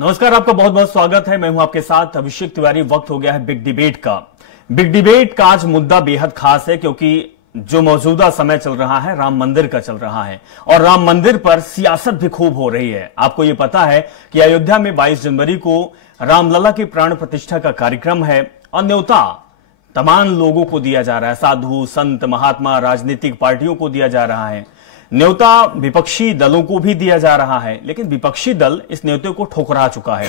नमस्कार, आपका बहुत बहुत स्वागत है। मैं हूं आपके साथ अभिषेक तिवारी। वक्त हो गया है बिग डिबेट का। बिग डिबेट का आज मुद्दा बेहद खास है क्योंकि जो मौजूदा समय चल रहा है राम मंदिर का चल रहा है और राम मंदिर पर सियासत भी खूब हो रही है। आपको यह पता है कि अयोध्या में 22 जनवरी को रामलला की प्राण प्रतिष्ठा का कार्यक्रम है और न्योता तमाम लोगों को दिया जा रहा है, साधु संत महात्मा राजनीतिक पार्टियों को दिया जा रहा है, न्योता विपक्षी दलों को भी दिया जा रहा है। लेकिन विपक्षी दल इस न्योते को ठुकरा चुका है।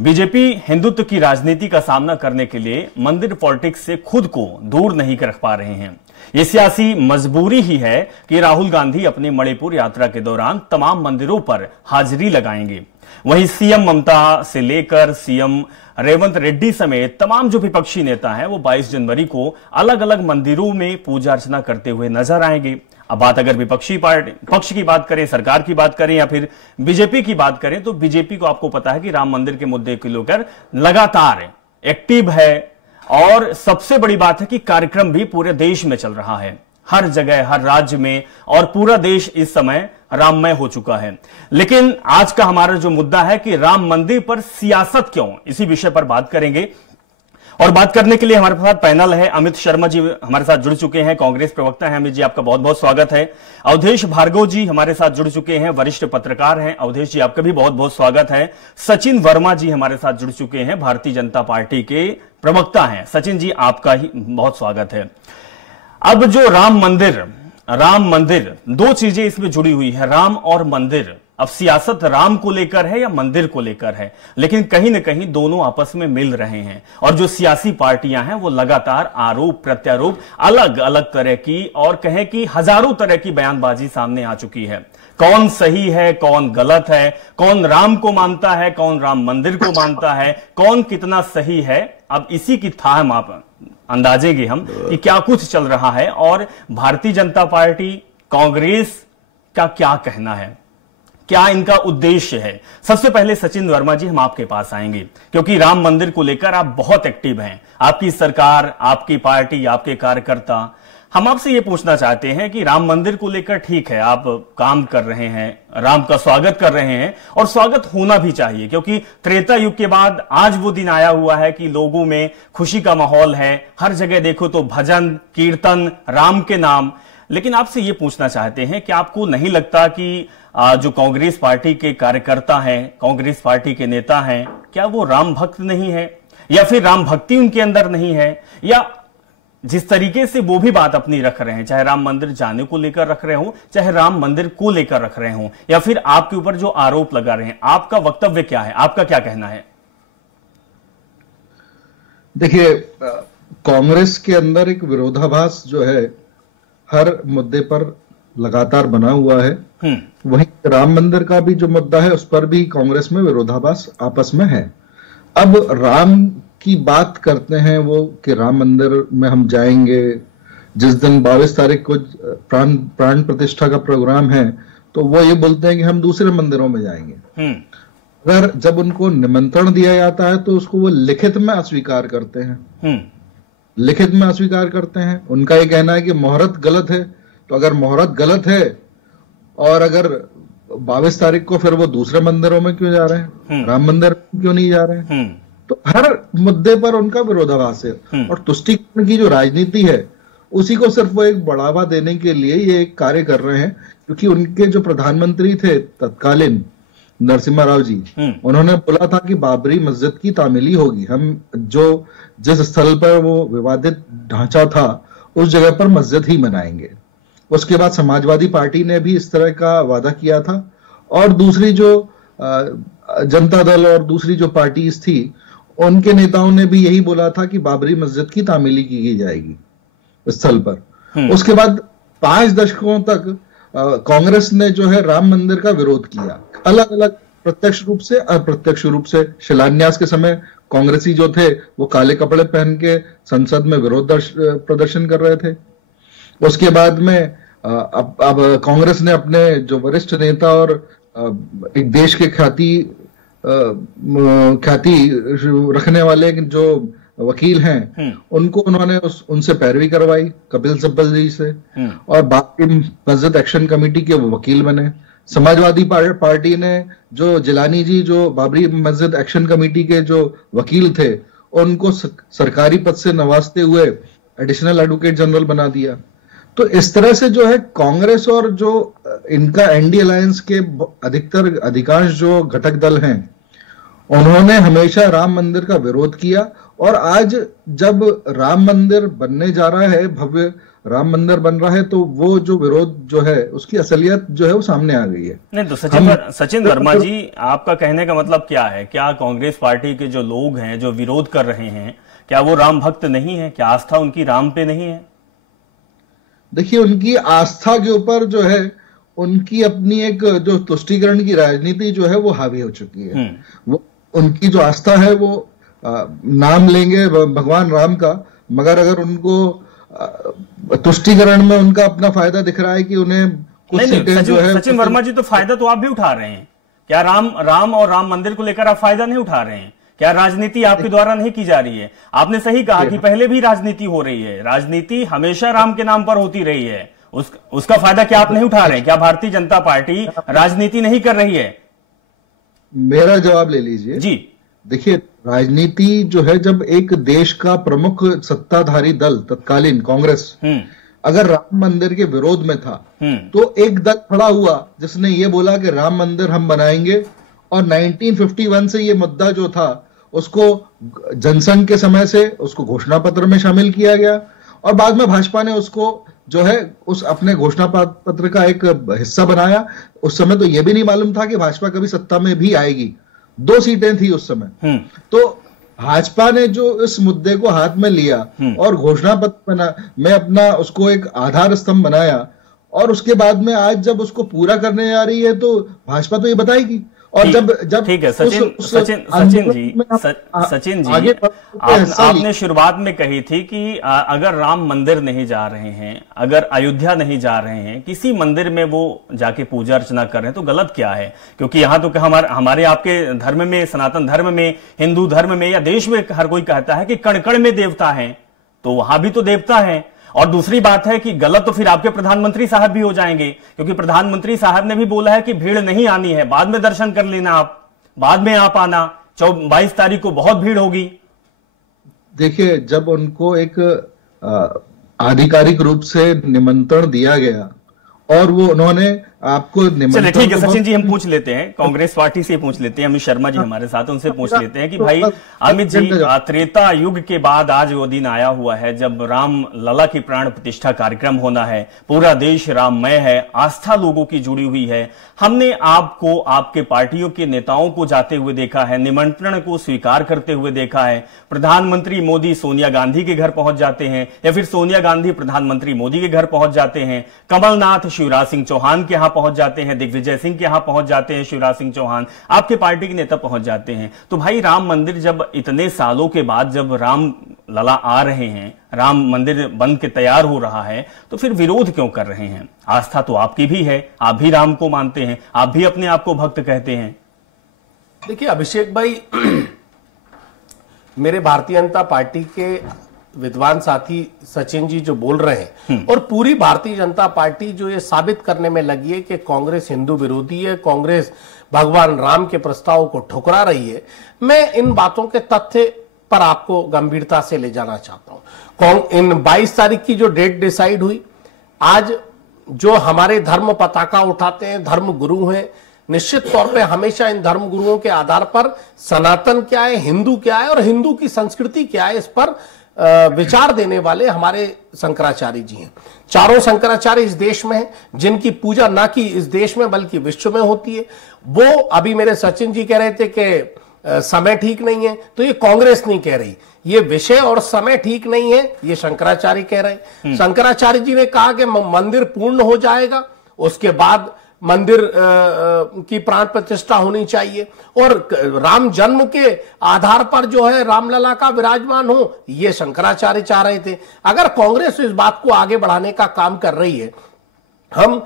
बीजेपी हिंदुत्व की राजनीति का सामना करने के लिए मंदिर पॉलिटिक्स से खुद को दूर नहीं रख पा रहे हैं। यह सियासी मजबूरी ही है कि राहुल गांधी अपनी मणिपुर यात्रा के दौरान तमाम मंदिरों पर हाजिरी लगाएंगे। वहीं सीएम ममता से लेकर सीएम रेवंत रेड्डी समेत तमाम जो विपक्षी नेता हैं वो 22 जनवरी को अलग अलग मंदिरों में पूजा अर्चना करते हुए नजर आएंगे। अब बात अगर विपक्षी पार्टी पक्ष की बात करें, सरकार की बात करें या फिर बीजेपी की बात करें, तो बीजेपी को आपको पता है कि राम मंदिर के मुद्दे को लेकर लगातार एक्टिव है और सबसे बड़ी बात है कि कार्यक्रम भी पूरे देश में चल रहा है, हर जगह हर राज्य में, और पूरा देश इस समय राममय हो चुका है। लेकिन आज का हमारा जो मुद्दा है कि राम मंदिर पर सियासत क्यों, इसी विषय पर बात करेंगे। और बात करने के लिए हमारे साथ पैनल है। अमित शर्मा जी हमारे साथ जुड़ चुके हैं, कांग्रेस प्रवक्ता हैं। अमित जी, आपका बहुत बहुत स्वागत है। अवधेश भार्गव जी हमारे साथ जुड़ चुके हैं, वरिष्ठ पत्रकार हैं। अवधेश जी, आपका भी बहुत बहुत स्वागत है। सचिन वर्मा जी हमारे साथ जुड़ चुके हैं, भारतीय जनता पार्टी के प्रवक्ता हैं। सचिन जी, आपका ही बहुत स्वागत है। अब जो राम मंदिर दो चीजें इसमें जुड़ी हुई है, राम और मंदिर। अब सियासत राम को लेकर है या मंदिर को लेकर है, लेकिन कहीं ना कहीं दोनों आपस में मिल रहे हैं। और जो सियासी पार्टियां हैं वो लगातार आरोप प्रत्यारोप अलग अलग तरह की और कहें कि हजारों तरह की बयानबाजी सामने आ चुकी है। कौन सही है, कौन गलत है, कौन राम को मानता है, कौन राम मंदिर को मानता है, कौन कितना सही है। अब इसी की थाह आप अंदाजेंगे हम कि क्या कुछ चल रहा है और भारतीय जनता पार्टी कांग्रेस का क्या कहना है, क्या इनका उद्देश्य है। सबसे पहले सचिन वर्मा जी, हम आपके पास आएंगे क्योंकि राम मंदिर को लेकर आप बहुत एक्टिव हैं। आपकी सरकार, आपकी पार्टी, आपके कार्यकर्ता। हम आपसे ये पूछना चाहते हैं कि राम मंदिर को लेकर ठीक है, आप काम कर रहे हैं, राम का स्वागत कर रहे हैं और स्वागत होना भी चाहिए क्योंकि त्रेता युग के बाद आज वो दिन आया हुआ है कि लोगों में खुशी का माहौल है। हर जगह देखो तो भजन कीर्तन राम के नाम। लेकिन आपसे ये पूछना चाहते हैं कि आपको नहीं लगता कि जो कांग्रेस पार्टी के कार्यकर्ता हैं, कांग्रेस पार्टी के नेता हैं, क्या वो राम भक्त नहीं है या फिर राम भक्ति उनके अंदर नहीं है, या जिस तरीके से वो भी बात अपनी रख रहे हैं, चाहे राम मंदिर जाने को लेकर रख रहे हो, चाहे राम मंदिर को लेकर रख रहे हो, या फिर आपके ऊपर जो आरोप लगा रहे हैं, आपका वक्तव्य क्या है, आपका क्या कहना है? देखिए, कांग्रेस के अंदर एक विरोधाभास जो है हर मुद्दे पर लगातार बना हुआ है। वहीं राम मंदिर का भी जो मुद्दा है उस पर भी कांग्रेस में विरोधाभास आपस में है। अब राम की बात करते हैं वो कि राम मंदिर में हम जाएंगे, जिस दिन 22 तारीख को प्राण प्रतिष्ठा का प्रोग्राम है तो वो ये बोलते हैं कि हम दूसरे मंदिरों में जाएंगे। अगर जब उनको निमंत्रण दिया जाता है तो उसको वो लिखित में अस्वीकार करते हैं, लिखित में अस्वीकार करते हैं। उनका ये कहना है कि मुहूर्त गलत है, तो अगर मुहूर्त गलत है और अगर 22 तारीख को फिर वो दूसरे मंदिरों में क्यों जा रहे हैं, राम मंदिर क्यों नहीं जा रहे हैं? तो हर मुद्दे पर उनका विरोधाभास है और तुष्टीकरण की जो राजनीति है उसी को सिर्फ वो एक बढ़ावा देने के लिए ये एक कार्य कर रहे हैं। क्योंकि उनके जो प्रधानमंत्री थे तत्कालीन नरसिम्हा राव जी, उन्होंने बोला था कि बाबरी मस्जिद की तामीली होगी, हम जो जिस स्थल पर वो विवादित ढांचा था उस जगह पर मस्जिद ही बनाएंगे। उसके बाद समाजवादी पार्टी ने भी इस तरह का वादा किया था और दूसरी जो जनता दल और दूसरी जो पार्टीज थी उनके नेताओं ने भी यही बोला था कि बाबरी मस्जिद की तामीली की जाएगी स्थल पर। उसके बाद 5 दशकों तक कांग्रेस ने जो है राम मंदिर का विरोध किया, अलग अलग प्रत्यक्ष रूप से अप्रत्यक्ष रूप से। शिलान्यास के समय कांग्रेसी जो थे वो काले कपड़े पहन के संसद में विरोध प्रदर्शन कर रहे थे। उसके बाद में अब कांग्रेस ने अपने जो वरिष्ठ नेता और एक देश के ख्याति रखने वाले जो वकील हैं उनको उन्होंने उनसे पैरवी करवाई, कपिल सिब्बल जी से, और बाकी मस्जिद एक्शन कमेटी के वो वकील बने। समाजवादी पार्टी ने जो जिलानी जी, जो बाबरी मस्जिद एक्शन कमेटी के जो वकील थे, उनको सरकारी पद से नवाजते हुए एडिशनल एडवोकेट जनरल बना दिया। तो इस तरह से जो है कांग्रेस और जो इनका एनडी अलायंस के अधिकांश जो घटक दल हैं, उन्होंने हमेशा राम मंदिर का विरोध किया। और आज जब राम मंदिर बनने जा रहा है, भव्य राम मंदिर बन रहा है, तो वो जो विरोध जो है उसकी असलियत जो है वो सामने आ गई है। नहीं तो सचिन वर्मा जी, आपका कहने का मतलब क्या है? क्या कांग्रेस पार्टी के जो लोग हैं जो विरोध कर रहे हैं, क्या वो राम भक्त नहीं है? क्या आस्था उनकी राम पे नहीं है? देखिए, उनकी आस्था के ऊपर जो है उनकी अपनी एक जो तुष्टीकरण की राजनीति जो है वो हावी हो चुकी है। वो उनकी जो आस्था है वो नाम लेंगे भगवान राम का, मगर अगर उनको तुष्टीकरण में उनका अपना फायदा दिख रहा है कि उन्हें कुछ सीटें जो है। सचिन वर्मा जी, तो फायदा तो आप भी उठा रहे हैं। क्या राम और राम मंदिर को लेकर आप फायदा नहीं उठा रहे हैं? क्या राजनीति आपके द्वारा नहीं की जा रही है? आपने सही कहा कि पहले भी राजनीति हो रही है, राजनीति हमेशा राम के नाम पर होती रही है। उसका फायदा क्या आप नहीं उठा रहे हैं? क्या भारतीय जनता पार्टी राजनीति नहीं कर रही है? मेरा जवाब ले लीजिए जी। देखिए, राजनीति जो है, जब एक देश का प्रमुख सत्ताधारी दल तत्कालीन कांग्रेस अगर राम मंदिर के विरोध में था, तो एक दल खड़ा हुआ जिसने ये बोला कि राम मंदिर हम बनाएंगे, और 1951 से ये मुद्दा जो था उसको जनसंघ के समय से उसको घोषणा पत्र में शामिल किया गया, और बाद में भाजपा ने उसको जो है उस अपने घोषणा पत्र का एक हिस्सा बनाया। उस समय तो यह भी नहीं मालूम था कि भाजपा कभी सत्ता में भी आएगी। 2 सीटें थी उस समय। तो भाजपा ने जो इस मुद्दे को हाथ में लिया और घोषणा पत्र में अपना उसको एक आधार स्तंभ बनाया, और उसके बाद में आज जब उसको पूरा करने जा रही है तो भाजपा तो ये बताएगी। और जब ठीक है सचिन जी, आपने शुरुआत में कही थी कि अगर राम मंदिर नहीं जा रहे हैं, अगर अयोध्या नहीं जा रहे हैं, किसी मंदिर में वो जाके पूजा अर्चना कर रहे हैं, तो गलत क्या है? क्योंकि यहां तो हमारे आपके धर्म में, सनातन धर्म में, हिंदू धर्म में या देश में हर कोई कहता है कि कण कण में देवता है, तो वहां भी तो देवता है। और दूसरी बात है कि गलत तो फिर आपके प्रधानमंत्री साहब भी हो जाएंगे, क्योंकि प्रधानमंत्री साहब ने भी बोला है कि भीड़ नहीं आनी है, बाद में दर्शन कर लेना, आप बाद में आप आना, 22 तारीख को बहुत भीड़ होगी। देखिए, जब उनको एक आधिकारिक रूप से निमंत्रण दिया गया और वो उन्होंने आपको चलिए ठीक है सचिन जी, हम पूछ लेते हैं, कांग्रेस पार्टी से पूछ लेते हैं, अमित शर्मा जी हमारे साथ, उनसे पूछ लेते हैं कि भाई अमित जी, त्रेता युग के बाद आज वो दिन आया हुआ है जब राम लला की प्राण प्रतिष्ठा कार्यक्रम होना है। पूरा देश राममय है, आस्था लोगों की जुड़ी हुई है। हमने आपको, आपके पार्टियों के नेताओं को जाते हुए देखा है, निमंत्रण को स्वीकार करते हुए देखा है। प्रधानमंत्री मोदी सोनिया गांधी के घर पहुंच जाते हैं, या फिर सोनिया गांधी प्रधानमंत्री मोदी के घर पहुंच जाते हैं, कमलनाथ शिवराज सिंह चौहान के यहां पहुंच जाते हैं, दिग्विजय सिंह के यहां पहुंच जाते हैं, शिवराज सिंह चौहान आपके पार्टी के नेता पहुंच जाते हैं। तो भाई राम मंदिर जब इतने सालों के बाद जब राम लला आ रहे हैं, राम मंदिर बन के तैयार हो रहा है, तो फिर विरोध क्यों कर रहे हैं? आस्था तो आपकी भी है, आप भी राम को मानते हैं, आप भी अपने आप को भक्त कहते हैं। देखिए अभिषेक भाई, मेरे भारतीय जनता पार्टी के विद्वान साथी सचिन जी जो बोल रहे हैं, और पूरी भारतीय जनता पार्टी जो ये साबित करने में लगी है कि कांग्रेस हिंदू विरोधी है, कांग्रेस भगवान राम के प्रस्ताव को ठुकरा रही है, मैं इन बातों के तथ्य पर आपको गंभीरता से ले जाना चाहता हूं। इन 22 तारीख की जो डेट डिसाइड हुई, आज जो हमारे धर्म पताका उठाते हैं धर्म गुरु हैं, निश्चित तौर पे हमेशा इन धर्म गुरुओं के आधार पर सनातन क्या है, हिंदू क्या है और हिंदू की संस्कृति क्या है, इस पर विचार देने वाले हमारे शंकराचार्य जी हैं। चारों शंकराचार्य इस देश में हैं, जिनकी पूजा ना कि इस देश में बल्कि विश्व में होती है। वो अभी मेरे सचिन जी कह रहे थे कि समय ठीक नहीं है, तो ये कांग्रेस नहीं कह रही, ये विषय और समय ठीक नहीं है, ये शंकराचार्य कह रहे। शंकराचार्य जी ने कहा कि मंदिर पूर्ण हो जाएगा, उसके बाद मंदिर की प्राण प्रतिष्ठा होनी चाहिए, और राम जन्म के आधार पर जो है रामलला का विराजमान हो, ये शंकराचार्य चाह रहे थे। अगर कांग्रेस इस बात को आगे बढ़ाने का काम कर रही है, हम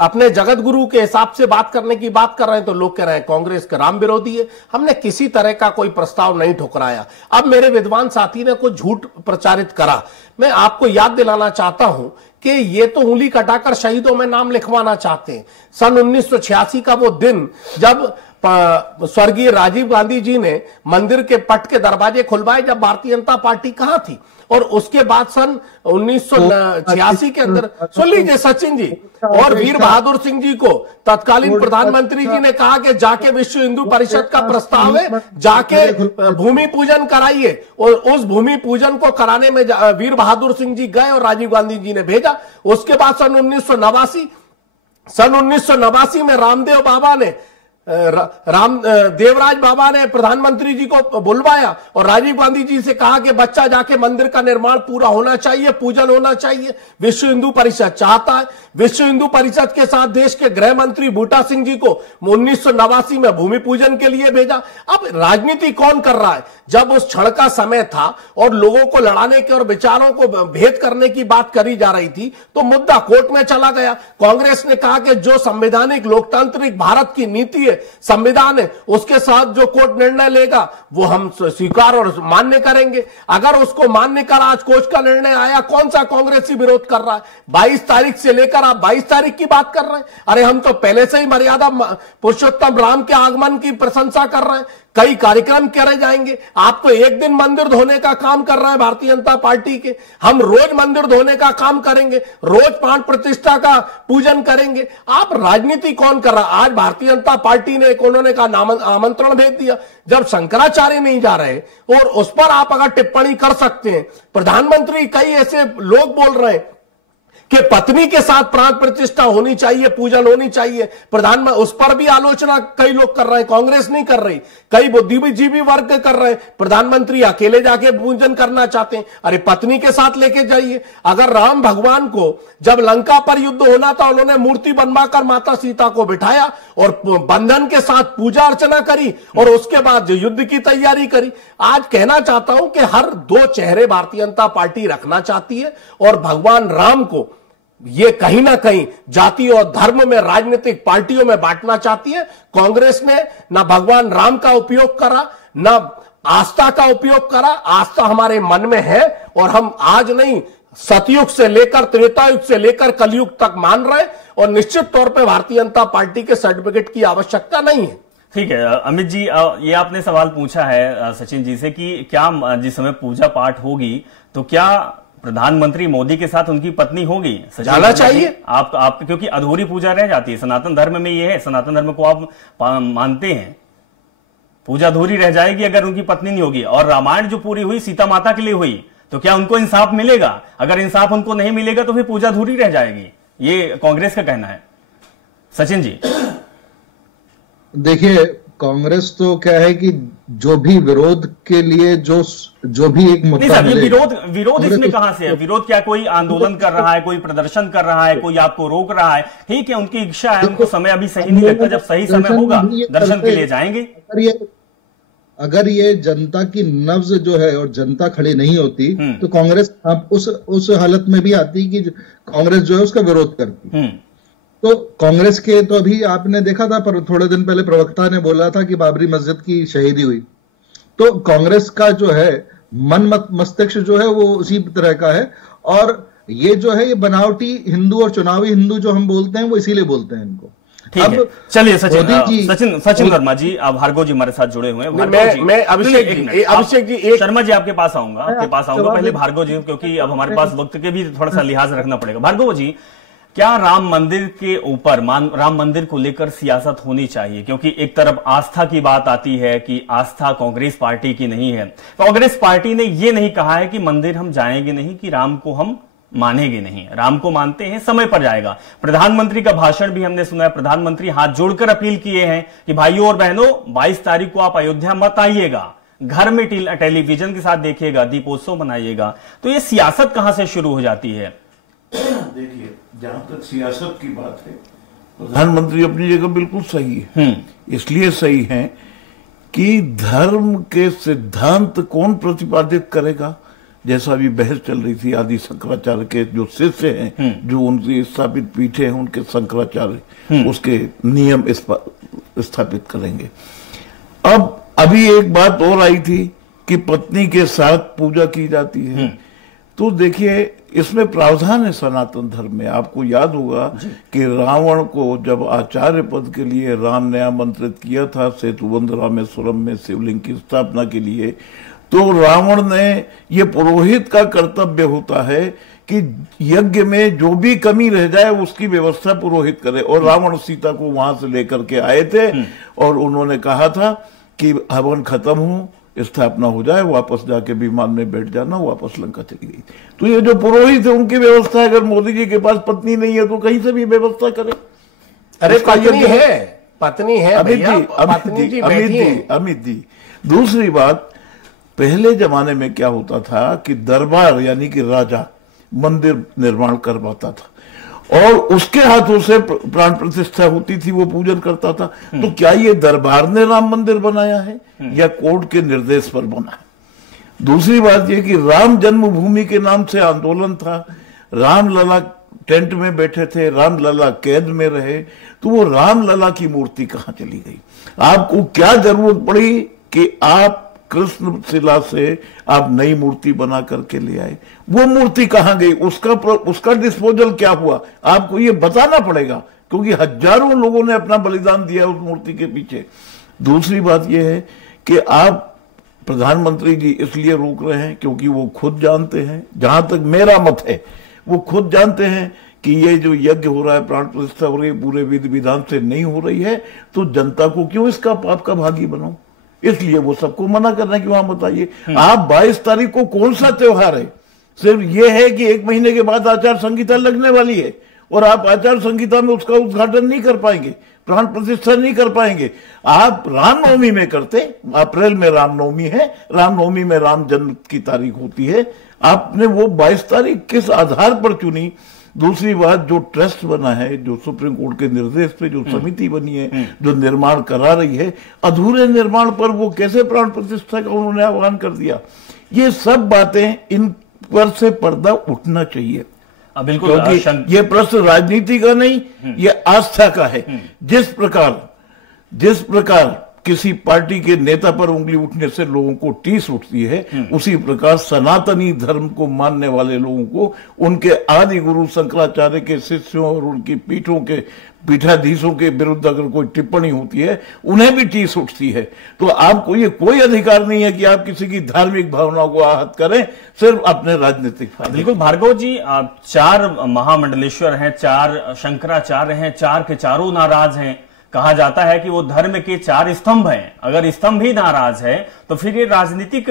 अपने जगत गुरु के हिसाब से बात करने की बात कर रहे हैं, तो लोग कह रहे हैं कांग्रेस का राम विरोधी है। हमने किसी तरह का कोई प्रस्ताव नहीं ठुकराया। अब मेरे विद्वान साथी ने कुछ झूठ प्रचारित करा, मैं आपको याद दिलाना चाहता हूं कि ये तो उंगली कटाकर शहीदों में नाम लिखवाना चाहते हैं। सन 1986 का वो दिन जब स्वर्गीय राजीव गांधी जी ने मंदिर के पट के दरवाजे खुलवाए, जब भारतीय जनता पार्टी कहां थी। और उसके बाद सन 1986 के अंदर, सुन लीजिए सचिन जी, और वीर बहादुर सिंह जी को तत्कालीन प्रधानमंत्री जी ने कहा कि जाके विश्व हिंदू परिषद का प्रस्ताव है, जाके भूमि पूजन कराइए। और उस भूमि पूजन को कराने में वीर बहादुर सिंह जी गए और राजीव गांधी जी ने भेजा। उसके बाद सन 1989 में रामदेव बाबा ने देवराज बाबा ने प्रधानमंत्री जी को बुलवाया और राजीव गांधी जी से कहा कि बच्चा जाके मंदिर का निर्माण पूरा होना चाहिए, पूजन होना चाहिए। विश्व हिंदू परिषद चाहता है। विश्व हिंदू परिषद के साथ देश के गृह मंत्री बूटा सिंह जी को 1989 में भूमि पूजन के लिए भेजा। अब राजनीति कौन कर रहा है? जब उस क्षण का समय था और लोगों को लड़ाने के और विचारों को भेद करने की बात करी जा रही थी, तो मुद्दा कोर्ट में चला गया। कांग्रेस ने कहा कि जो संवैधानिक लोकतांत्रिक भारत की नीति है, संविधान है, उसके साथ जो कोर्ट निर्णय लेगा वो हम स्वीकार और मान्य करेंगे। अगर उसको मान्य कर आज कोर्ट का निर्णय आया, कौन सा कांग्रेसी विरोध कर रहा है? 22 तारीख से लेकर आप 22 तारीख की बात कर रहे हैं। अरे हम तो पहले से ही मर्यादा पुरुषोत्तम राम के आगमन की प्रशंसा कर रहे हैं, कई कार्यक्रम करे जाएंगे। आप तो एक दिन मंदिर धोने का काम कर रहे हैं भारतीय जनता पार्टी के, हम रोज मंदिर धोने का काम करेंगे, रोज प्राण प्रतिष्ठा का पूजन करेंगे। आप राजनीति कौन कर रहा है? आज भारतीय जनता पार्टी ने उन्होंने का आमंत्रण भेज दिया, जब शंकराचार्य नहीं जा रहे और उस पर आप अगर टिप्पणी कर सकते हैं। प्रधानमंत्री, कई ऐसे लोग बोल रहे हैं कि पत्नी के साथ प्राण प्रतिष्ठा होनी चाहिए, पूजन होनी चाहिए, प्रधानमंत्री, उस पर भी आलोचना कई लोग कर रहे हैं, कांग्रेस नहीं कर रही, कई बुद्धिजीवी वर्ग कर रहे हैं। प्रधानमंत्री अकेले जाके पूजन करना चाहते हैं। अरे पत्नी के साथ लेके जाइए। अगर राम भगवान को जब लंका पर युद्ध होना था, उन्होंने मूर्ति बनवाकर माता सीता को बिठाया और बंधन के साथ पूजा अर्चना करी और उसके बाद जो युद्ध की तैयारी करी। आज कहना चाहता हूं कि हर दो चेहरे भारतीय जनता पार्टी रखना चाहती है और भगवान राम को ये कहीं ना कहीं जाति और धर्म में, राजनीतिक पार्टियों में बांटना चाहती है। कांग्रेस ने ना भगवान राम का उपयोग करा, ना आस्था का उपयोग करा। आस्था हमारे मन में है और हम आज नहीं, सतयुग से लेकर त्रेता युग से लेकर कलयुग तक मान रहे, और निश्चित तौर पर भारतीय जनता पार्टी के सर्टिफिकेट की आवश्यकता नहीं है। ठीक है अमित जी, ये आपने सवाल पूछा है सचिन जी से कि क्या जिस समय पूजा पाठ होगी तो क्या प्रधानमंत्री मोदी के साथ उनकी पत्नी होगी? जाना चाहिए। आप क्योंकि अधूरी पूजा रह जाती है। सनातन धर्म में ये है, सनातन धर्म को आप मानते हैं, पूजा अधूरी रह जाएगी अगर उनकी पत्नी नहीं होगी। और रामायण जो पूरी हुई सीता माता के लिए हुई, तो क्या उनको इंसाफ मिलेगा? अगर इंसाफ उनको नहीं मिलेगा तो फिर पूजा अधूरी रह जाएगी। ये कांग्रेस का कहना है। सचिन जी देखिए, कांग्रेस तो क्या है कि जो भी विरोध के लिए जो भी एक मुद्दा मिले, विरोध इसमें कहां से है? विरोध क्या कोई आंदोलन कर रहा है, कोई प्रदर्शन कर रहा है, कोई आपको रोक रहा है? ठीक है, उनकी इच्छा है, उनको समय अभी सही नहीं लगता, जब सही समय होगा दर्शन के लिए जाएंगे। अगर ये जनता की नब्ज जो है और जनता खड़ी नहीं होती तो कांग्रेस उस हालत में भी आती कि कांग्रेस जो है उसका विरोध करती। तो कांग्रेस के तो अभी आपने देखा था, पर थोड़े दिन पहले प्रवक्ता ने बोला था कि बाबरी मस्जिद की शहीदी हुई। तो कांग्रेस का जो है मन मस्तिष्क जो है वो उसी तरह का है। और ये जो है ये बनावटी हिंदू और चुनावी हिंदू जो हम बोलते हैं वो इसीलिए बोलते हैं इनको। ठीक है, चलिए सचिन वर्मा जी, अब भार्गव जी हमारे साथ जुड़े हुए हैं। मैं अभिषेक जी शर्मा जी आपके पास आऊंगा, पहले भार्गव जी, क्योंकि अब हमारे पास वक्त के भी थोड़ा सा लिहाज रखना पड़ेगा। भार्गव जी, क्या राम मंदिर के ऊपर, राम मंदिर को लेकर सियासत होनी चाहिए? क्योंकि एक तरफ आस्था की बात आती है कि आस्था कांग्रेस पार्टी की नहीं है। कांग्रेस पार्टी ने यह नहीं कहा है कि मंदिर हम जाएंगे नहीं, कि राम को हम मानेंगे नहीं। राम को मानते हैं, समय पर जाएगा। प्रधानमंत्री का भाषण भी हमने सुना है, प्रधानमंत्री हाथ जोड़कर अपील किए हैं कि भाइयों और बहनों 22 तारीख को आप अयोध्या मत आइएगा, घर में टेलीविजन के साथ देखिएगा, दीपोत्सव मनाइएगा। तो ये सियासत कहां से शुरू हो जाती है? देखिए, जहां तक सियासत की बात है, प्रधानमंत्री अपनी जगह बिल्कुल सही है। इसलिए सही है कि धर्म के सिद्धांत कौन प्रतिपादित करेगा। जैसा अभी बहस चल रही थी, आदि शंकराचार्य के जो शिष्य हैं, जो उनकी स्थापित पीठे हैं, उनके शंकराचार्य उसके नियम स्थापित करेंगे। अब अभी एक बात और आई थी कि पत्नी के साथ पूजा की जाती है। तो देखिए, इसमें प्रावधान है सनातन धर्म में। आपको याद होगा कि रावण को जब आचार्य पद के लिए राम ने आमंत्रित किया था सेतुबंध रामेश्वरम में शिवलिंग की स्थापना के लिए, तो रावण ने, ये पुरोहित का कर्तव्य होता है कि यज्ञ में जो भी कमी रह जाए उसकी व्यवस्था पुरोहित करे, और रावण सीता को वहां से लेकर के आए थे और उन्होंने कहा था कि हवन खत्म हो, स्थापना हो जाए, वापस जाके विमान में बैठ जाना, वापस लंका चली गई। तो ये जो पुरोहित है उनकी व्यवस्था, अगर मोदी जी के पास पत्नी नहीं है तो कहीं से भी व्यवस्था करे। अरे पत्नी है अमित जी, दूसरी बात, पहले जमाने में क्या होता था कि दरबार यानी कि राजा मंदिर निर्माण करवाता था और उसके हाथों से प्राण प्रतिष्ठा होती थी, वो पूजन करता था। तो क्या ये दरबार ने राम मंदिर बनाया है या कोर्ट के निर्देश पर बना है? दूसरी बात ये कि राम जन्मभूमि के नाम से आंदोलन था, रामलला टेंट में बैठे थे, रामलला कैद में रहे, तो वो रामलला की मूर्ति कहां चली गई? आपको क्या जरूरत पड़ी कि आप कृष्ण शिला से आप नई मूर्ति बना करके ले आए? वो मूर्ति कहां गई? उसका डिस्पोजल क्या हुआ? आपको ये बताना पड़ेगा, क्योंकि हजारों लोगों ने अपना बलिदान दिया उस मूर्ति के पीछे। दूसरी बात यह है कि आप प्रधानमंत्री जी इसलिए रोक रहे हैं क्योंकि वो खुद जानते हैं, जहां तक मेरा मत है, वो खुद जानते हैं कि ये जो यज्ञ हो रहा है, प्राण प्रतिष्ठा हो रही है, पूरे विधि विधान से नहीं हो रही है, तो जनता को क्यों इसका पाप का भागी बनाओ? इसलिए वो सबको मना कर रहे हैं कि वहां बताइए। आप 22 तारीख को कौन सा त्योहार है? सिर्फ ये है कि 1 महीने के बाद आचार संहिता लगने वाली है और आप आचार संहिता में उसका उद्घाटन नहीं कर पाएंगे, प्राण प्रतिष्ठा नहीं कर पाएंगे। आप रामनवमी में करते, अप्रैल में रामनवमी है, रामनवमी में राम जन्म की तारीख होती है, आपने वो 22 तारीख किस आधार पर चुनी? दूसरी बात, जो ट्रस्ट बना है, जो सुप्रीम कोर्ट के निर्देश पे जो समिति बनी है, जो निर्माण करा रही है, अधूरे निर्माण पर वो कैसे प्राण प्रतिष्ठा का उन्होंने आह्वान कर दिया? ये सब बातें, इन पर से पर्दा उठना चाहिए। बिल्कुल, क्योंकि ये प्रश्न राजनीति का नहीं, ये आस्था का है। जिस प्रकार किसी पार्टी के नेता पर उंगली उठने से लोगों को टीस उठती है, उसी प्रकार सनातनी धर्म को मानने वाले लोगों को उनके आदि गुरु शंकराचार्य के शिष्यों और उनकी पीठाधीशों के विरुद्ध अगर कोई टिप्पणी होती है, उन्हें भी टीस उठती है। तो आपको ये कोई अधिकार नहीं है कि आप किसी की धार्मिक भावनाओं को आहत करें सिर्फ अपने राजनीतिक फायदे। बिल्कुल भार्गव जी, 4 महामंडलेश्वर हैं, 4 शंकराचार्य हैं, 4 के चारों नाराज हैं। कहा जाता है कि वो धर्म के 4 स्तंभ हैं, अगर स्तंभ ही नाराज है तो फिर ये राजनीतिक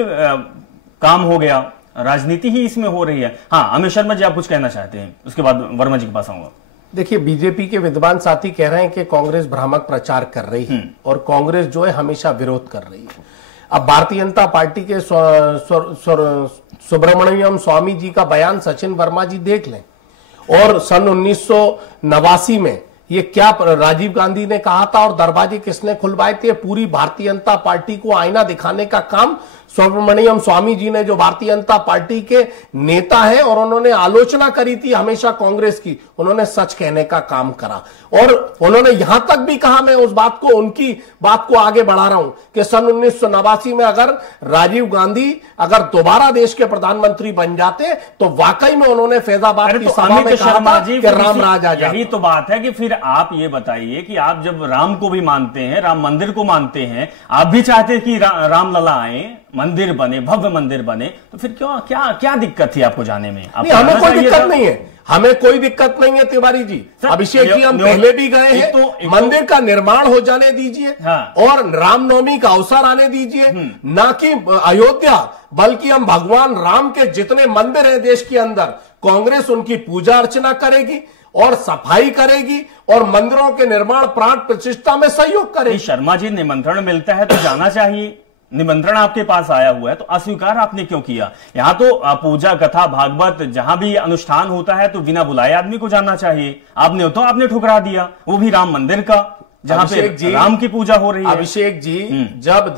काम हो गया, राजनीति ही इसमें हो रही है। हाँ, अमित शर्मा जी, आप कुछ कहना चाहते हैं, उसके बाद वर्मा जी के पास आऊंगा। देखिए, बीजेपी के विद्वान साथी कह रहे हैं कि कांग्रेस भ्रामक प्रचार कर रही है और कांग्रेस जो है हमेशा विरोध कर रही है। अब भारतीय जनता पार्टी के सुब्रमण्यम स्वामी जी का बयान सचिन वर्मा जी देख लें, और सन 1989 में ये क्या राजीव गांधी ने कहा था और दरवाजे किसने खुलवाए थे? पूरी भारतीय जनता पार्टी को आईना दिखाने का काम सुब्रमण्यम स्वामी जी ने, जो भारतीय जनता पार्टी के नेता हैं और उन्होंने आलोचना करी थी हमेशा कांग्रेस की, उन्होंने सच कहने का काम करा। और उन्होंने यहां तक भी कहा, मैं उस बात को, उनकी बात को आगे बढ़ा रहा हूं, कि सन 1989 में अगर राजीव गांधी अगर दोबारा देश के प्रधानमंत्री बन जाते तो वाकई में उन्होंने फैजाबाद की सभा में कहा था कि राम राज आ जाए। यही तो बात है कि फिर आप ये बताइए कि आप जब राम को भी मानते हैं, राम मंदिर को मानते हैं, आप भी चाहते हैं कि रामलला आए, मंदिर बने, भव्य मंदिर बने, तो फिर क्यों, क्या दिक्कत थी आपको जाने में? हमें कोई दिक्कत नहीं है, हमें कोई दिक्कत नहीं है तिवारी जी, अभिषेक जी, हम पहले भी गए हैं। मंदिर का निर्माण हो जाने दीजिए और रामनवमी का अवसर आने दीजिए, ना कि अयोध्या, बल्कि हम भगवान राम के जितने मंदिर हैं देश के अंदर, कांग्रेस उनकी पूजा अर्चना करेगी और सफाई करेगी और मंदिरों के निर्माण प्राण प्रतिष्ठा में सहयोग करेगी। शर्मा जी, निमंत्रण मिलता है तो जाना चाहिए, निमंत्रण आपके पास आया हुआ है तो अस्वीकार आपने क्यों किया? यहां तो पूजा कथा भागवत जहां भी अनुष्ठान होता है तो बिना बुलाए आदमी को जाना चाहिए, आपने ठुकरा दिया, वो भी राम मंदिर का, जहां पे राम की पूजा हो रही है। अभिषेक जी, जब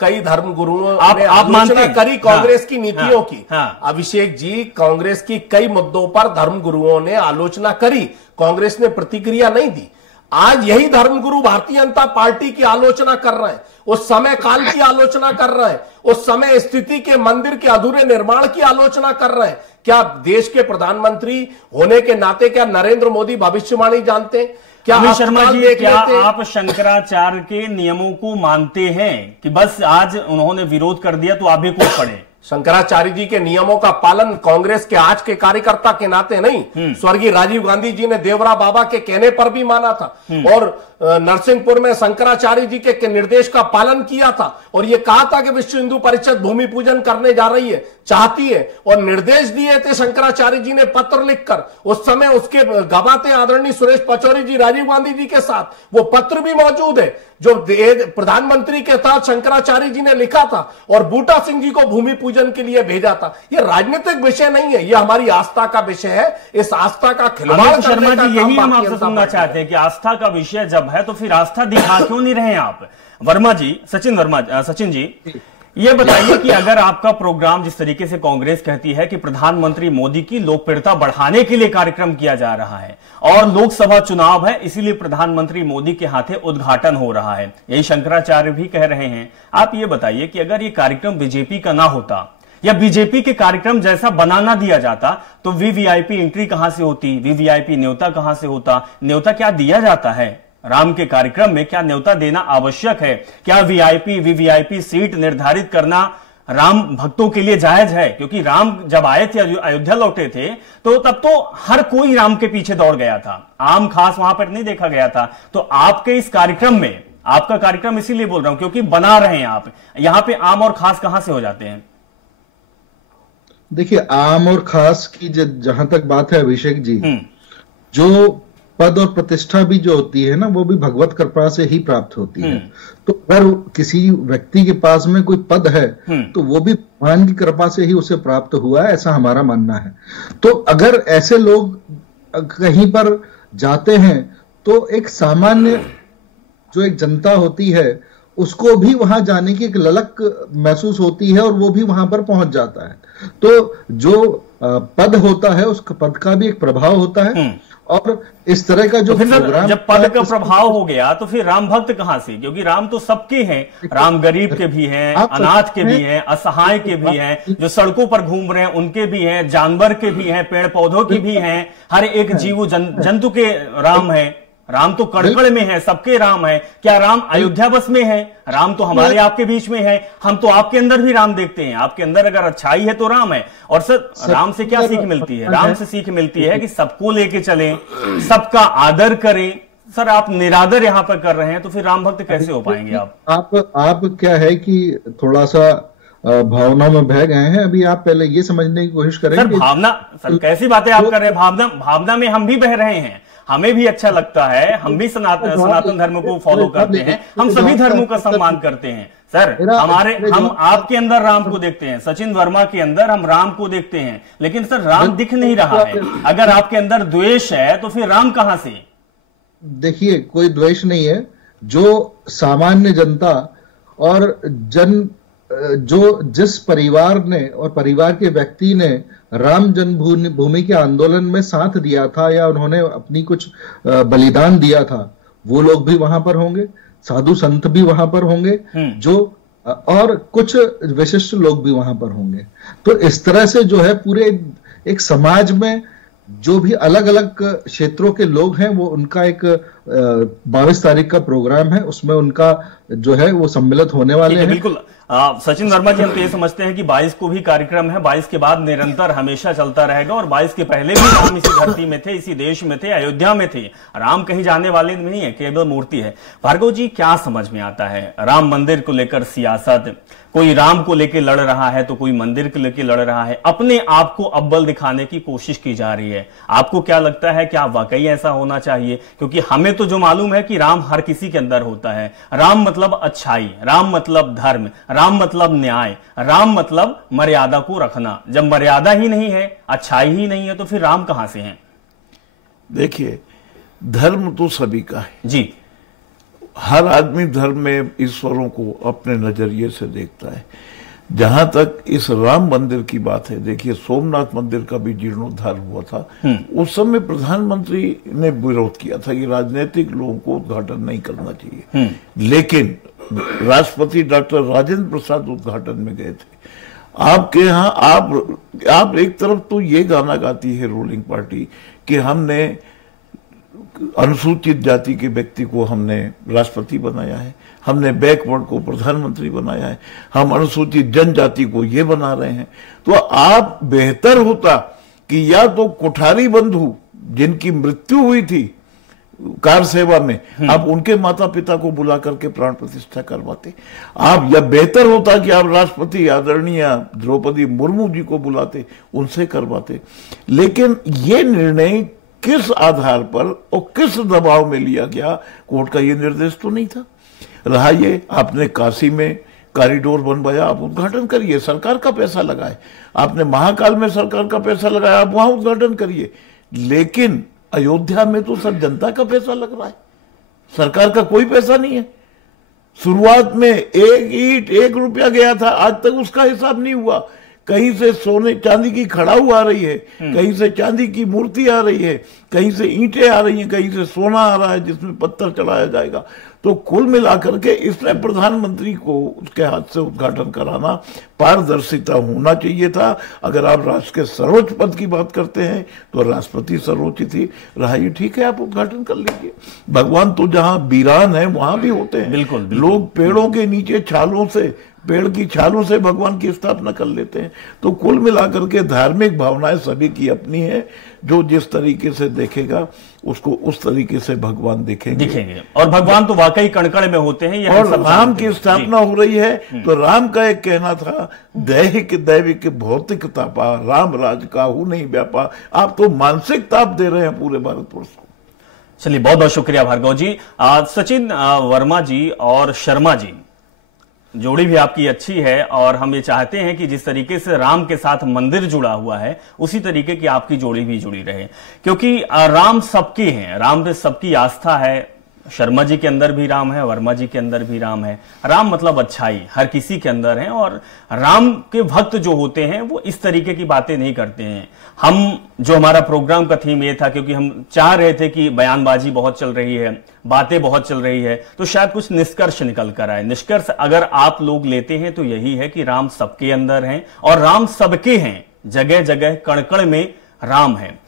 कई धर्म गुरुओं ने आलोचना करी कांग्रेस की नीतियों की, अभिषेक जी, कांग्रेस की कई मुद्दों पर धर्म गुरुओं ने आलोचना करी, कांग्रेस ने प्रतिक्रिया नहीं दी। आज यही धर्मगुरु भारतीय जनता पार्टी की आलोचना कर रहे हैं, उस समय काल की आलोचना कर रहे हैं, उस समय स्थिति के मंदिर के अधूरे निर्माण की आलोचना कर रहे हैं। क्या देश के प्रधानमंत्री होने के नाते क्या नरेंद्र मोदी भविष्यवाणी जानते हैं? क्या अमित शर्मा जी, क्या आप शंकराचार्य के नियमों को मानते हैं कि बस आज उन्होंने विरोध कर दिया तो आप भी कूद पड़े? शंकराचार्य जी के नियमों का पालन कांग्रेस के आज के कार्यकर्ता के नाते नहीं, स्वर्गीय राजीव गांधी जी ने देवरा बाबा के कहने पर भी माना था और नरसिंहपुर में शंकराचार्य जी के निर्देश का पालन किया था और यह कहा था कि विश्व हिंदू परिषद भूमि पूजन करने जा रही है, चाहती है, और निर्देश दिए थे शंकराचार्य जी ने पत्र लिखकर। उस समय उसके गवाह थे आदरणीय सुरेश पचौरी जी राजीव गांधी जी के साथ, वो पत्र भी मौजूद है जो प्रधानमंत्री के साथ शंकराचार्य जी ने लिखा था और बूटा सिंह जी को भूमि पूजन के लिए भेजा था। यह राजनीतिक विषय नहीं है, यह हमारी आस्था का विषय है। इस आस्था का खिलवाड़ शर्मा जी, यही हम आपसे सुनना चाहते हैं कि आस्था का विषय जब है तो फिर आस्था दिखा क्यों नहीं रहे आप? वर्मा जी, सचिन जी, ये बताइए कि अगर आपका प्रोग्राम जिस तरीके से कांग्रेस कहती है कि प्रधानमंत्री मोदी की लोकप्रियता बढ़ाने के लिए कार्यक्रम किया जा रहा है और लोकसभा चुनाव है, इसीलिए प्रधानमंत्री मोदी के हाथे उद्घाटन हो रहा है, यही शंकराचार्य भी कह रहे हैं। आप ये बताइए कि अगर ये कार्यक्रम बीजेपी का ना होता या बीजेपी के कार्यक्रम जैसा बनाना दिया जाता तो वीवीआईपी एंट्री कहां से होती, वीवीआईपी न्योता कहां से होता? न्योता क्या दिया जाता है राम के कार्यक्रम में? क्या न्योता देना आवश्यक है? क्या वीवीआईपी सीट निर्धारित करना राम भक्तों के लिए जायज है? क्योंकि राम जब आए थे, अयोध्या लौटे थे, तो तब तो हर कोई राम के पीछे दौड़ गया था, आम खास वहां पर नहीं देखा गया था। तो आपके इस कार्यक्रम में, आपका कार्यक्रम इसीलिए बोल रहा हूं क्योंकि बना रहे हैं आप, यहां पे आम और खास कहां से हो जाते हैं? देखिए, आम और खास की जहां तक बात है अभिषेक जी, जो पद और प्रतिष्ठा भी जो होती है ना, वो भी भगवत कृपा से ही प्राप्त होती है। तो अगर किसी व्यक्ति के पास में कोई पद है तो वो भी भगवान की कृपा से ही उसे प्राप्त हुआ है, ऐसा हमारा मानना है। तो अगर ऐसे लोग कहीं पर जाते हैं तो एक सामान्य जो एक जनता होती है उसको भी वहां जाने की एक ललक महसूस होती है और वो भी वहां पर पहुंच जाता है। तो जो पद होता है उस पद का भी एक प्रभाव होता है और इस तरह का जो प्रोग्राम, जब पद का प्रभाव हो गया तो फिर राम भक्त कहां से? क्योंकि राम तो सबके हैं, राम गरीब के भी हैं, अनाथ के भी हैं, असहाय के भी हैं, जो सड़कों पर घूम रहे हैं उनके भी हैं, जानवर के भी हैं, पेड़ पौधों की भी हैं, हर एक जीव जंतु के राम है। राम तो कड़कड़ में है, सबके राम है। क्या राम अयोध्या बस में है? राम तो हमारे आपके बीच में है। हम तो आपके अंदर भी राम देखते हैं, आपके अंदर अगर अच्छाई है तो राम है। और सर, राम से क्या सीख मिलती है? राम से सीख मिलती है कि सबको लेके चलें, सबका आदर करें। सर, आप निरादर यहां पर कर रहे हैं तो फिर राम भक्त कैसे हो पाएंगे आप? आप क्या है कि थोड़ा सा भावना में बह गए हैं। अभी आप पहले ये समझने की कोशिश करें। सर, भावना, सर कैसी बातें आप कर रहे हैं? भावना में हम भी बह रहे हैं, हमें भी अच्छा लगता है, हम भी सनातन धर्म को फॉलो करते हैं, हम सभी धर्मों का सम्मान करते हैं। सर, हम आपके अंदर राम को देखते हैं, सचिन वर्मा के अंदर हम राम को देखते हैं, लेकिन सर राम दिख नहीं रहा है। अगर आपके अंदर द्वेष है तो फिर राम कहां से? देखिए, कोई द्वेष नहीं है। जो सामान्य जनता और जिस परिवार ने और परिवार के व्यक्ति ने राम जन्मभूमि के आंदोलन में साथ दिया था या उन्होंने अपनी कुछ बलिदान दिया था, वो लोग भी वहां पर होंगे, साधु संत भी वहां पर होंगे, जो और कुछ विशिष्ट लोग भी वहां पर होंगे। तो इस तरह से जो है पूरे एक समाज में जो भी अलग अलग क्षेत्रों के लोग हैं, वो उनका एक 22 तारीख का प्रोग्राम है, उसमें उनका जो है वो सम्मिलित होने वाले हैं। बिल्कुल सचिन वर्मा जी, हम तो ये समझते हैं कि 22 को भी कार्यक्रम है, 22 के बाद निरंतर हमेशा चलता रहेगा और 22 के पहले भी राम इसी धरती में थे, इसी देश में थे, अयोध्या में थे। राम कहीं जाने वाले नहीं है, केवल मूर्ति है। भार्गव जी, क्या समझ में आता है राम मंदिर को लेकर सियासत? कोई राम को लेकर लड़ रहा है तो कोई मंदिर को लेकर लड़ रहा है, अपने आप को अव्वल दिखाने की कोशिश की जा रही है। आपको क्या लगता है, क्या वाकई ऐसा होना चाहिए? क्योंकि हमें तो जो मालूम है कि राम हर किसी के अंदर होता है। राम मतलब अच्छाई, राम मतलब धर्म, राम मतलब न्याय, राम मतलब मर्यादा को रखना। जब मर्यादा ही नहीं है, अच्छाई ही नहीं है, तो फिर राम कहां से है? देखिए, धर्म तो सभी का है जी। हर आदमी धर्म में ईश्वरों को अपने नजरिए से देखता है। जहां तक इस राम मंदिर की बात है, देखिए सोमनाथ मंदिर का भी जीर्णोद्धार हुआ था, उस समय प्रधानमंत्री ने विरोध किया था कि राजनीतिक लोगों को उद्घाटन नहीं करना चाहिए, लेकिन राष्ट्रपति डॉक्टर राजेंद्र प्रसाद उद्घाटन में गए थे। आपके यहाँ आप एक तरफ तो ये गाना गाती है रूलिंग पार्टी कि हमने अनुसूचित जाति के व्यक्ति को हमने राष्ट्रपति बनाया है, हमने बैकवर्ड को प्रधानमंत्री बनाया है, हम अनुसूचित जनजाति को ये बना रहे हैं। तो आप बेहतर होता कि या तो कोठारी बंधु जिनकी मृत्यु हुई थी कार सेवा में, आप उनके माता पिता को बुला करके प्राण प्रतिष्ठा करवाते, आप या बेहतर होता कि आप राष्ट्रपति आदरणीय द्रौपदी मुर्मू जी को बुलाते, उनसे करवाते। लेकिन ये निर्णय किस आधार पर और किस दबाव में लिया गया, कोर्ट का ये निर्देश तो नहीं था। रहा ये आपने काशी में कॉरिडोर बनवाया, आप उद्घाटन करिए, सरकार का पैसा लगाए, आपने महाकाल में सरकार का पैसा लगाया, आप वहां उद्घाटन करिए। लेकिन अयोध्या में तो सब जनता का पैसा लग रहा है, सरकार का कोई पैसा नहीं है। शुरुआत में एक ईंट 1 रुपया गया था, आज तक उसका हिसाब नहीं हुआ। कहीं से सोने चांदी की खड़ाऊ आ रही है, कहीं से चांदी की मूर्ति आ रही है, कहीं से ईंटें आ रही हैं, कहीं से सोना आ रहा है जिसमें पत्थर चढ़ाया जाएगा। तो कुल मिलाकर के इसमें प्रधानमंत्री को उसके हाथ से उद्घाटन कराना, पारदर्शिता होना चाहिए था। अगर आप राष्ट्र के सर्वोच्च पद की बात करते हैं तो राष्ट्रपति सर्वोच्च थी। रहा ये ठीक है, आप उद्घाटन कर लीजिए। भगवान तो जहां वीरान है वहां भी होते हैं। बिल्कुल। लोग पेड़ों के नीचे छालों से, पेड़ की छालों से भगवान की स्थापना कर लेते हैं। तो कुल मिलाकर के धार्मिक भावनाएं सभी की अपनी है, जो जिस तरीके से देखेगा उसको उस तरीके से भगवान दिखेंगे। और भगवान तो वाकई कण-कण में होते हैं। और राम की स्थापना हो रही है तो राम का एक कहना था, दैहिक दैविक भौतिक तापा, राम राज काहू नहीं व्यापा। आप तो मानसिक ताप दे रहे हैं पूरे भारतवर्ष को। चलिए, बहुत बहुत शुक्रिया भार्गव जी। सचिन वर्मा जी और शर्मा जी, जोड़ी भी आपकी अच्छी है और हम ये चाहते हैं कि जिस तरीके से राम के साथ मंदिर जुड़ा हुआ है उसी तरीके की आपकी जोड़ी भी जुड़ी रहे, क्योंकि राम सबके हैं, राम पे सबकी आस्था है। शर्मा जी के अंदर भी राम है, वर्मा जी के अंदर भी राम है। राम मतलब अच्छाई हर किसी के अंदर है, और राम के भक्त जो होते हैं वो इस तरीके की बातें नहीं करते हैं। हम जो हमारा प्रोग्राम का थीम ये था, क्योंकि हम चाह रहे थे कि बयानबाजी बहुत चल रही है, बातें बहुत चल रही है, तो शायद कुछ निष्कर्ष निकल कर आए। निष्कर्ष अगर आप लोग लेते हैं तो यही है कि राम सबके अंदर हैं और राम सबके हैं, जगह जगह कण-कण में राम है।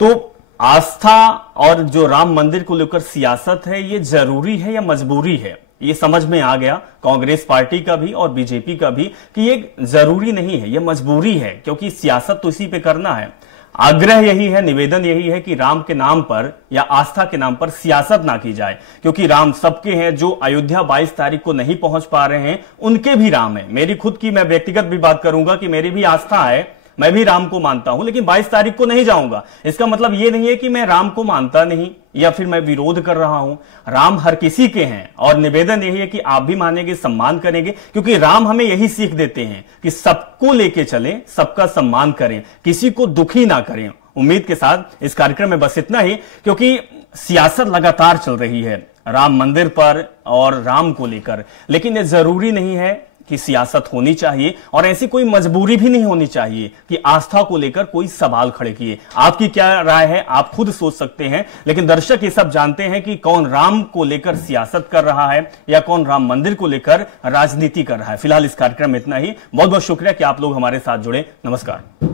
तो आस्था और जो राम मंदिर को लेकर सियासत है, ये जरूरी है या मजबूरी है, ये समझ में आ गया कांग्रेस पार्टी का भी और बीजेपी का भी कि ये जरूरी नहीं है, ये मजबूरी है, क्योंकि सियासत तो इसी पे करना है। आग्रह यही है, निवेदन यही है कि राम के नाम पर या आस्था के नाम पर सियासत ना की जाए, क्योंकि राम सबके हैं। जो अयोध्या 22 तारीख को नहीं पहुंच पा रहे हैं उनके भी राम है। मेरी खुद की, मैं व्यक्तिगत भी बात करूंगा कि मेरी भी आस्था है, मैं भी राम को मानता हूं, लेकिन 22 तारीख को नहीं जाऊंगा। इसका मतलब यह नहीं है कि मैं राम को मानता नहीं या फिर मैं विरोध कर रहा हूं। राम हर किसी के हैं और निवेदन यही है कि आप भी मानेंगे, सम्मान करेंगे, क्योंकि राम हमें यही सीख देते हैं कि सबको लेके चलें, सबका सम्मान करें, किसी को दुखी ना करें। उम्मीद के साथ इस कार्यक्रम में बस इतना ही, क्योंकि सियासत लगातार चल रही है राम मंदिर पर और राम को लेकर, लेकिन यह जरूरी नहीं है कि सियासत होनी चाहिए और ऐसी कोई मजबूरी भी नहीं होनी चाहिए कि आस्था को लेकर कोई सवाल खड़े किए। आपकी क्या राय है आप खुद सोच सकते हैं, लेकिन दर्शक ये सब जानते हैं कि कौन राम को लेकर सियासत कर रहा है या कौन राम मंदिर को लेकर राजनीति कर रहा है। फिलहाल इस कार्यक्रम में इतना ही। बहुत बहुत शुक्रिया कि आप लोग हमारे साथ जुड़े। नमस्कार।